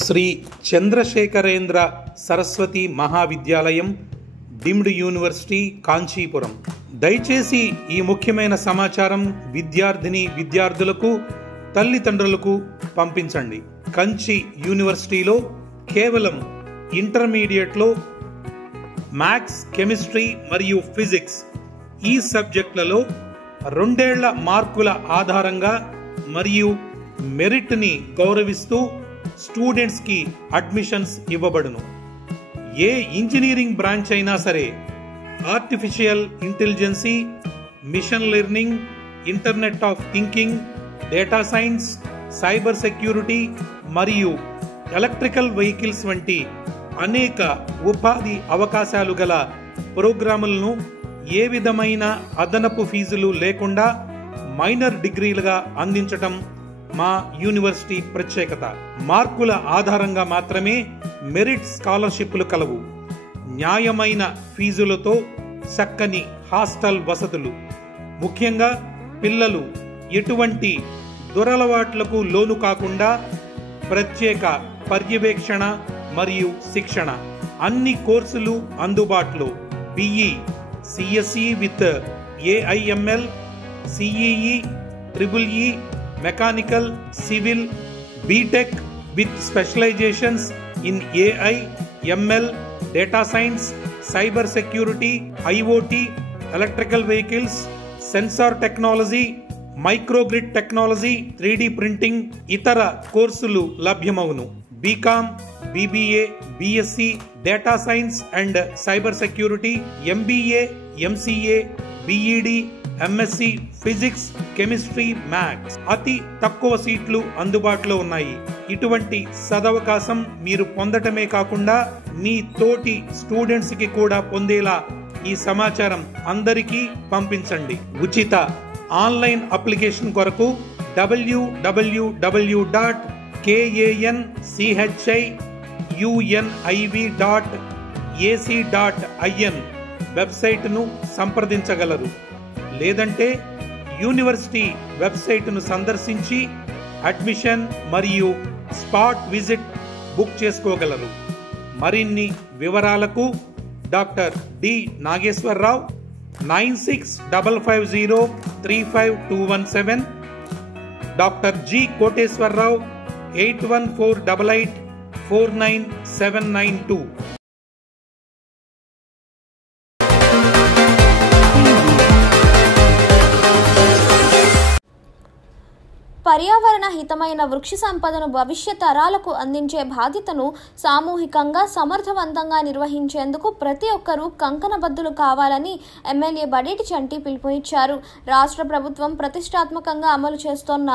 Shri Chandrasekharendra Saraswati Mahavidyalayam deemed university Kanchipuram. దయచేసి ఈ ముఖ్యమైన సమాచారం విద్యార్థులకు తల్లిదండ్రులకు పంపించండి. కంచి యూనివర్సిటీలో కేవలం ఇంటర్మీడియట్లో మ్యాథ్స్, కెమిస్ట్రీ మరియు ఫిజిక్స్ ఈ సబ్జెక్టులలో 2 ఏళ్ల మార్కుల ఆధారంగా మరియు మెరిట్ని గౌరవిస్తూ స్టూడెంట్స్కి అడ్మిషన్స్ ఇవ్వబడును. ఏ ఇంజనీరింగ్ బ్రాంచ్ అయినా సరే artificial intelligence, machine learning, internet of things, data science, cyber security మరియు ఎలక్ట్రికల్ వెహికల్స్ వంటి అనేక ఉపాధి అవకాశాలు గల ప్రోగ్రాములను ఏ విధమైన అదనపు ఫీజులు లేకుండా మైనర్ డిగ్రీలుగా అందించటం మా యూనివర్సిటీ ప్రత్యేకత. మార్కుల ఆధారంగా మాత్రమే మెరిట్ స్కాలర్షిప్లు కలవు. న్యాయమైన ఫీజులతో చక్కని హాస్టల్ వసతులు. ముఖ్యంగా పిల్లలు ఎటువంటి దురలవాట్లకు లోను కాకుండా ప్రత్యేక పర్యవేక్షణ మరియు శిక్షణ. అన్ని కోర్సులు అందుబాటులో. BE, CSE with AIML, CEE, EEE, mechanical, civil, BTech with specializations in AI, ML, data science, cyber security, IoT, electrical vehicles, sensor technology, microgrid technology, 3D printing, ఇతర కోర్సులు లభ్యమవును. BCom, BBA, BSc, data science and cyber security, MBA, MCA, BEd, MSc physics, chemistry, maths. అతి తక్కువ సీట్లు అందుబాటులో ఉన్నాయి. ఇటువంటి సదవకాశం మీరు పొందటమే కాకుండా మీ తోటి స్టూడెంట్స్ కి కూడా పొందేలా ఈ సమాచారం అందరికీ పంపించండి. ఉచిత ఆన్లైన్ అప్లికేషన్ కొరకు www.kanchiuniv.ac.in వెబ్సైట్ను సంప్రదించగలరు. లేదంటే యూనివర్సిటీ వెబ్సైట్ను సందర్శించి అడ్మిషన్ మరియు స్పాట్ విజిట్ బుక్ చేసుకోగలరు. మరిన్ని వివరాలకు doctor D Nageswararao 9655035217, doctor G Koteswararao 8148849792. పర్యావరణ హితమైన వృక్ష సంపదను భవిష్యత్ తరాలకు అందించే బాధ్యతను సామూహికంగా సమర్థవంతంగా నిర్వహించేందుకు ప్రతి ఒక్కరూ కంకణబద్దులు కావాలని ఎమ్మెల్యే బడేటి చంటి పిలుపునిచ్చారు. రాష్ట్ర ప్రభుత్వం ప్రతిష్టాత్మకంగా అమలు చేస్తోన్న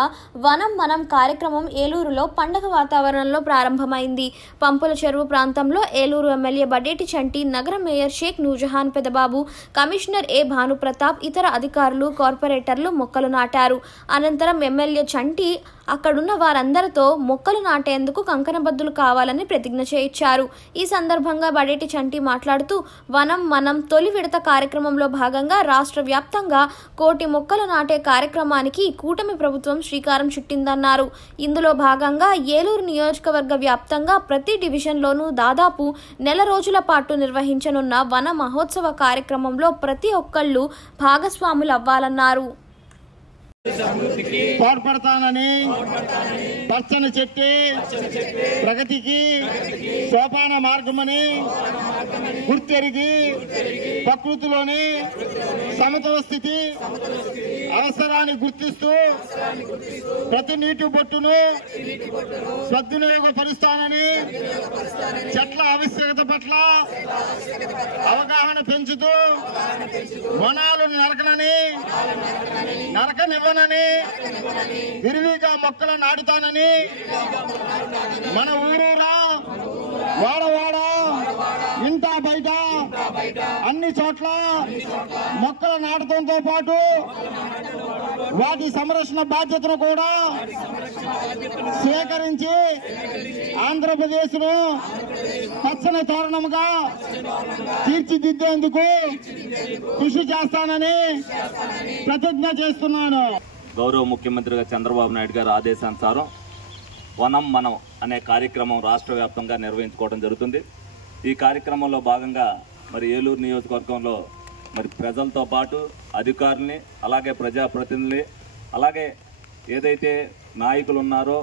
వనం మనం కార్యక్రమం ఏలూరులో పండగ వాతావరణంలో ప్రారంభమైంది. పంపుల చెరువు ప్రాంతంలో ఏలూరు ఎమ్మెల్యే బడేటి చంటి, నగర మేయర్ షేక్ నూజహాన్ పెదబాబు, కమిషనర్ ఏ భానుప్రతాప్, ఇతర అధికారులు, కార్పొరేటర్లు మొక్కలు నాటారు. అనంతరం ఎమ్మెల్యే చంటి అక్కడున్న వారందరితో మొక్కలు నాటేందుకు కంకణబద్దులు కావాలని ప్రతిజ్ఞ చేయించారు. ఈ సందర్భంగా బడేటి చంటి మాట్లాడుతూ వనం మనం తొలి విడత కార్యక్రమంలో భాగంగా రాష్ట్ర వ్యాప్తంగా 1,000,000 మొక్కలు నాటే కార్యక్రమానికి కూటమి ప్రభుత్వం శ్రీకారం చుట్టిందన్నారు. ఇందులో భాగంగా ఏలూరు నియోజకవర్గ వ్యాప్తంగా ప్రతి డివిజన్లోనూ దాదాపు 1 నెల రోజుల పాటు నిర్వహించనున్న వన మహోత్సవ కార్యక్రమంలో ప్రతి ఒక్కళ్ళు భాగస్వాములు అవ్వాలన్నారు. తోడ్పడతానని పచ్చని చెట్టు ప్రగతికి సోపాన మార్గమని గుర్తెరిగి ప్రకృతిలోని సమతుల స్థితి అవసరాన్ని గుర్తిస్తూ ప్రతి నీటి బొట్టును సద్వినియోగపరుస్తానని చెట్ల ఆవశ్యకత పట్ల అవగాహన పెంచుతూ వనాలను నరకనివ్వనని విరివిగా మొక్కలు నాటుతానని మన ఊరూరా వాడవాడ ఇంట బయట అన్ని చోట్ల మొక్కలు నాటడంతో పాటు వాటి సంరక్షణ బాధ్యతను కూడా స్వీకరించి ఆంధ్రప్రదేశ్ను పచ్చని తోరణంగా తీర్చిదిద్దేందుకు కృషి చేస్తానని ప్రతిజ్ఞ చేస్తున్నాను. గౌరవ ముఖ్యమంత్రిగా చంద్రబాబు నాయుడు గారి ఆదేశానుసారం వనం మనం అనే కార్యక్రమం రాష్ట్ర వ్యాప్తంగా నిర్వహించుకోవడం జరుగుతుంది. ఈ కార్యక్రమంలో భాగంగా మరి ఏలూరు నియోజకవర్గంలో మరి ప్రజలతో పాటు అధికారుల్ని, అలాగే ప్రజాప్రతినిధుల్ని, అలాగే ఏదైతే నాయకులు ఉన్నారో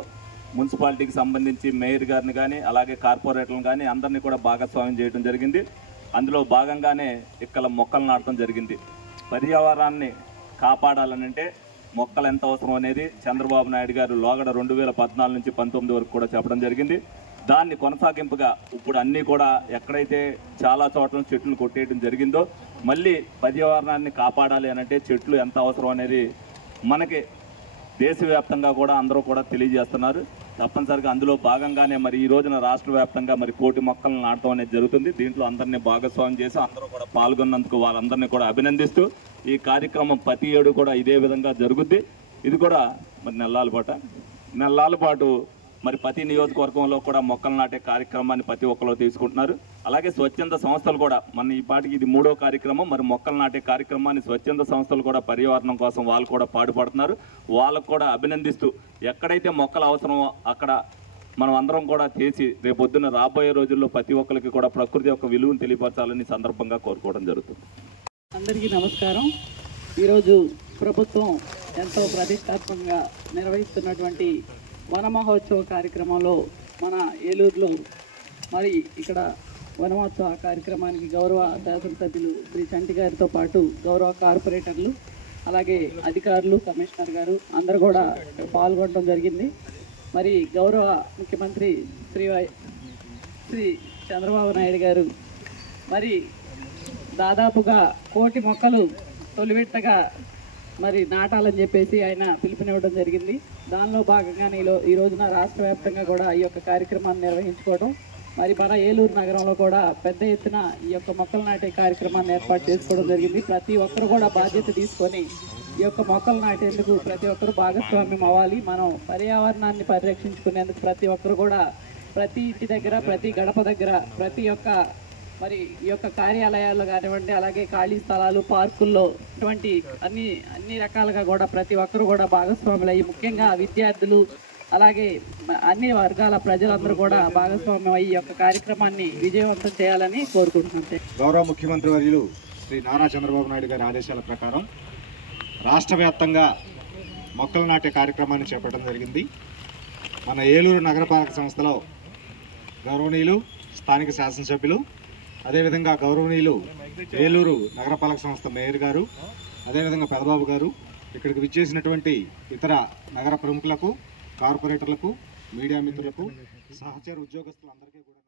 మున్సిపాలిటీకి సంబంధించి మేయర్ గారిని కానీ అలాగే కార్పొరేటర్లను కానీ అందరినీ కూడా భాగస్వామ్యం చేయడం జరిగింది. అందులో భాగంగానే ఇక్కడ మొక్కలు నాటడం జరిగింది. పర్యావరణాన్ని కాపాడాలనంటే మొక్కలు ఎంత అవసరం అనేది చంద్రబాబు నాయుడు గారు లోగడ 2014 నుంచి 19 వరకు కూడా చెప్పడం జరిగింది. దాన్ని కొనసాగింపుగా ఇప్పుడు అన్నీ కూడా ఎక్కడైతే చాలా చోట్ల చెట్లు కొట్టేయడం జరిగిందో మళ్ళీ పర్యావరణాన్ని కాపాడాలి అనంటే చెట్లు ఎంత అవసరం అనేది మనకి దేశవ్యాప్తంగా కూడా అందరూ కూడా తెలియజేస్తున్నారు. తప్పనిసరిగా అందులో భాగంగానే మరి ఈ రోజున రాష్ట్ర వ్యాప్తంగా మరి 1,000 మొక్కలను నాటడం అనేది జరుగుతుంది. దీంట్లో అందరినీ భాగస్వామ్యం చేసి అందరూ కూడా పాల్గొన్నందుకు వాళ్ళందరినీ కూడా అభినందిస్తూ ఈ కార్యక్రమం ప్రతి ఏడు కూడా ఇదే విధంగా జరుగుద్ది. ఇది కూడా మరి నెలల పాటు మరి ప్రతి నియోజకవర్గంలో కూడా మొక్కలు నాటే కార్యక్రమాన్ని ప్రతి ఒక్కరు తీసుకుంటున్నారు. అలాగే స్వచ్ఛంద సంస్థలు కూడా మన ఈ పాటికి ఇది 3వ కార్యక్రమం. మరి మొక్కలు నాటే కార్యక్రమాన్ని స్వచ్ఛంద సంస్థలు కూడా పర్యావరణం కోసం వాళ్ళు కూడా పాటుపడుతున్నారు. వాళ్ళకు కూడా అభినందిస్తూ ఎక్కడైతే మొక్కలు అవసరమో అక్కడ మనం అందరం కూడా చేసి రేపొద్దున రాబోయే రోజుల్లో ప్రతి ఒక్కరికి కూడా ప్రకృతి యొక్క విలువను తెలియపరచాలని సందర్భంగా కోరుకోవడం జరుగుతుంది. అందరికీ నమస్కారం. ఈరోజు ప్రభుత్వం ఎంతో ప్రతిష్టాత్మకంగా నిర్వహిస్తున్నటువంటి వన మహోత్సవ కార్యక్రమంలో మన ఏలూరులో మరి ఇక్కడ వనమహోత్సవ కార్యక్రమానికి గౌరవ శాసనసభ్యులు శ్రీ చంటి గారితో పాటు గౌరవ కార్పొరేటర్లు అలాగే అధికారులు, కమిషనర్ గారు అందరూ కూడా పాల్గొనడం జరిగింది. మరి గౌరవ ముఖ్యమంత్రి శ్రీ చంద్రబాబు నాయుడు గారు మరి దాదాపుగా 1,000 మొక్కలు తొలివిడతగా మరి నాటాలని చెప్పేసి ఆయన పిలుపునివ్వడం జరిగింది. దానిలో భాగంగానే ఈ రోజున రాష్ట్ర వ్యాప్తంగా కూడా ఈ యొక్క కార్యక్రమాన్ని నిర్వహించుకోవడం, మరి మన ఏలూరు నగరంలో కూడా పెద్ద ఎత్తున ఈ యొక్క మొక్కలు నాటే కార్యక్రమాన్ని ఏర్పాటు చేసుకోవడం జరిగింది. ప్రతి ఒక్కరు కూడా బాధ్యత తీసుకొని ఈ యొక్క మొక్కలు నాటేందుకు ప్రతి ఒక్కరు భాగస్వామ్యం అవ్వాలి. మనం పర్యావరణాన్ని పరిరక్షించుకునేందుకు ప్రతి ఒక్కరు కూడా ప్రతి ఇంటి దగ్గర, ప్రతి గడప దగ్గర, ప్రతి ఒక్క మరి ఈ యొక్క కార్యాలయాల్లో కానివ్వండి, అలాగే ఖాళీ స్థలాలు, పార్కుల్లో ఇటువంటి అన్ని రకాలుగా కూడా ప్రతి ఒక్కరు కూడా భాగస్వాములు అయ్యి, ముఖ్యంగా విద్యార్థులు అలాగే అన్ని వర్గాల ప్రజలందరూ కూడా భాగస్వామ్యం అయ్యి ఈ యొక్క కార్యక్రమాన్ని విజయవంతం చేయాలని కోరుకుంటున్నాం. గౌరవ ముఖ్యమంత్రి వర్యులు శ్రీ నారా చంద్రబాబు నాయుడు గారి ఆదేశాల ప్రకారం రాష్ట్ర వ్యాప్తంగా మొక్కలు నాటే కార్యక్రమాన్ని చేపట్టడం జరిగింది. మన ఏలూరు నగరపాలక సంస్థలో గౌరవనీయులు స్థానిక శాసనసభ్యులు, అదేవిధంగా గౌరవనీయులు ఏలూరు నగరపాలక సంస్థ మేయర్ గారు, అదేవిధంగా పెదబాబు గారు, ఇక్కడికి విచ్చేసినటువంటి ఇతర నగర ప్రముఖులకు, కార్పొరేటర్లకు, మీడియా మిత్రులకు, సహచర ఉద్యోగస్తులందరికీ కూడా